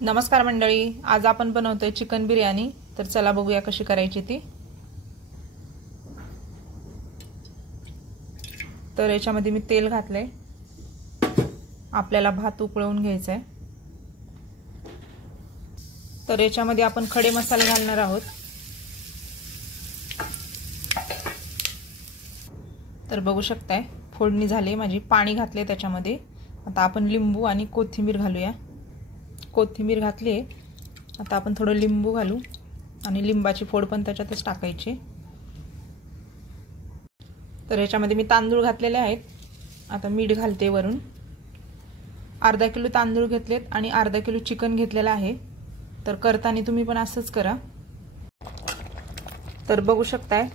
नमस्कार मंडळी, आज आपण बनवतोय चिकन बिर्याणी। तर चला बघूया कशी करायची ती। तर याच्यामध्ये मी तेल घातलंय। आपल्याला भात उकळवून घ्यायचा आहे। तर याच्यामध्ये आपण खडे मसाले घालणार आहोत। तर बघू शकताय फोडणी झाली माझी, पाणी घातले त्याच्यामध्ये। आता आपण लिंबू आणि कोथिंबीर घालूया। कोथिंबीर घातली, आता आपण थोडं लिंबू घालू आणि लिंबाची फोड पण त्याच्यातच टाकायची। तर याच्यामध्ये मी तांदूळ घातलेले आहेत। आता मीठ घालते वरून। अर्धा किलो तांदूळ घेतलेत आणि अर्धा किलो चिकन घेतलेला आहे। तर करताना तुम्ही पण असंच करा। तर बघू शकताय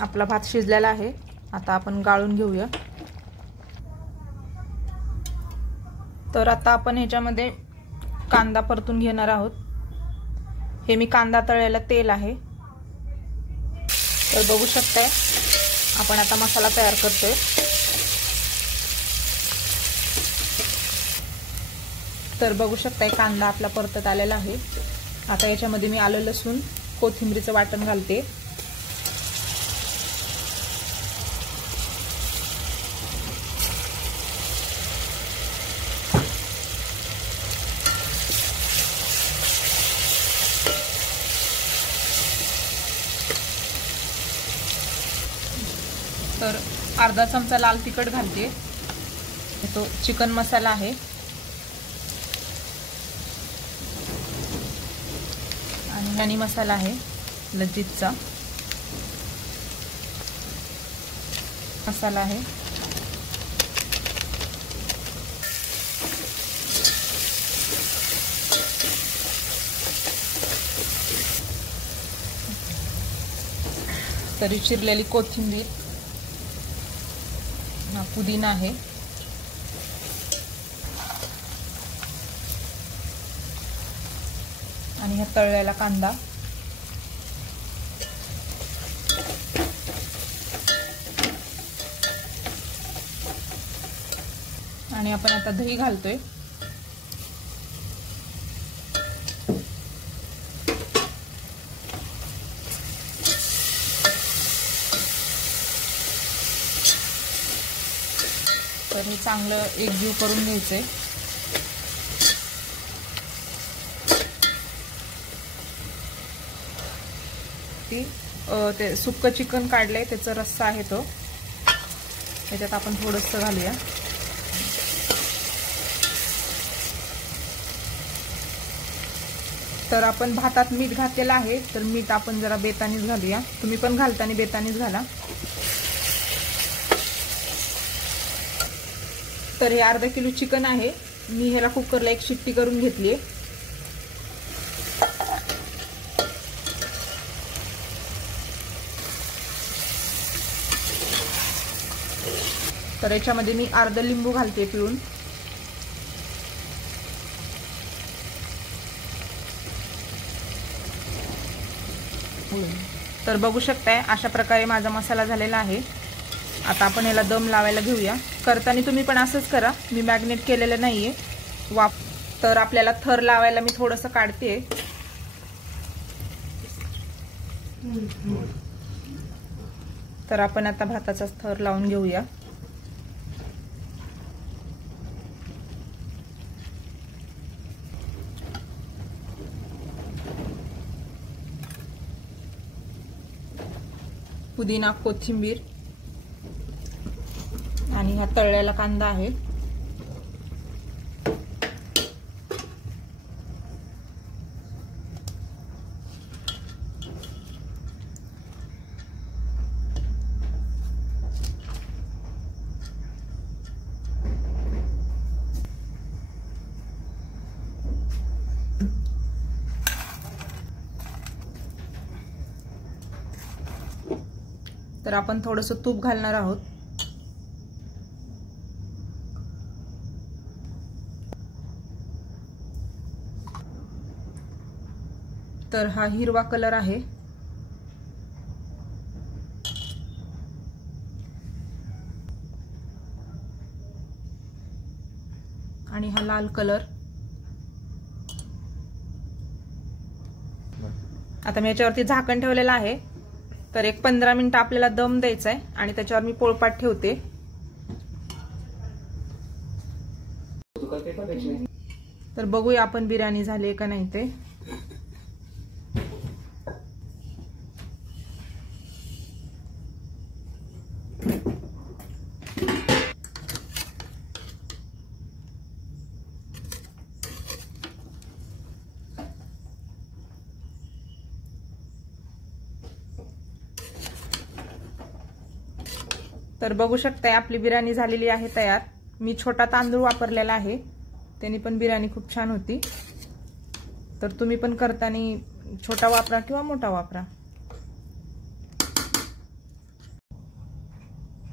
आपला भात शिजलेला आहे। आता आपण गाळून घेऊया। तर आता आपण ह्याच्यामध्ये कांदा परतून घेणार आहोत। हे मी कांदा तळलेला तेल आहे। तर बघू शकताय आपण आता मसाला तयार करतोय। तर बघू शकताय कांदा आपला परतत आलेला आहे। आता याच्यामध्ये मी आलं लसूण कोथिंबीरचं वाटण घालते। तर अर्धा चमचा लाल तिखट घालते। तो चिकन मसाला आहे आणि हनी मसाला आहे लज्जितचा मसाला आहे। तरी चिरलेली कोथिंबीर, पुदीना आहे आणि हा तळलेला कांदा। आणि आपण आता दही घालतोय। तर हे चांगलं एकजीव करून घ्यायचंय। ते सुक्क चिकन काढलंय त्याचा रस्सा आहे तो, त्याच्यात आपण थोडंसं घालूया। तर आपण भातात मीठ घातलेलं आहे, तर मीठ आपण जरा बेतानीच घालूया। तुम्ही पण घालताना बेतानीच घाला। तर हे अर्धा किलो चिकन आहे। मी ह्याला कुकरला एक शिट्टी करून घेतली। तर याच्यामध्ये मी अर्धा लिंबू घालते पिळून। तर बघू शकताय अशा प्रकारे माझा मसाला झालेला आहे। आता आपण याला दम लावायला घेऊया। करताना तुम्ही पण असंच करा, मी मॅग्नेट केलेलं नाहीये तर आपल्याला थर लावायला मी थोडंसं काढते। तर आपण आता भाताचा थर लावून घेऊया। पुदिना कोथिंबीर आणि हा तळलेला कांदा आहे। तर आपण थोडंसं तूप घालणार आहोत। तर हा हिरवा कलर आहे आणि हा लाल कलर। आता मी याच्यावरती झाकण ठेवलेलं आहे, तर एक 15 मिनिटं आपल्याला दम द्यायचा आहे आणि त्याच्यावर मी पोळपाट ठेवते. तर बघूया आपण बिर्याणी झाली का नाही ते. तर बघू शकताय आपली बिर्याणी झालेली आहे तयार. मी छोटा तांदूळ वापरलेला आहे, त्याने पण बिर्याणी खूप छान होती. तर तुम्ही पण करताना छोटा वापरा किंवा मोठा वापरा.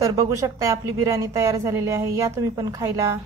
तर बघू शकताय आपली बिर्याणी तयार झालेली आहे. या तुम्ही पण खायला.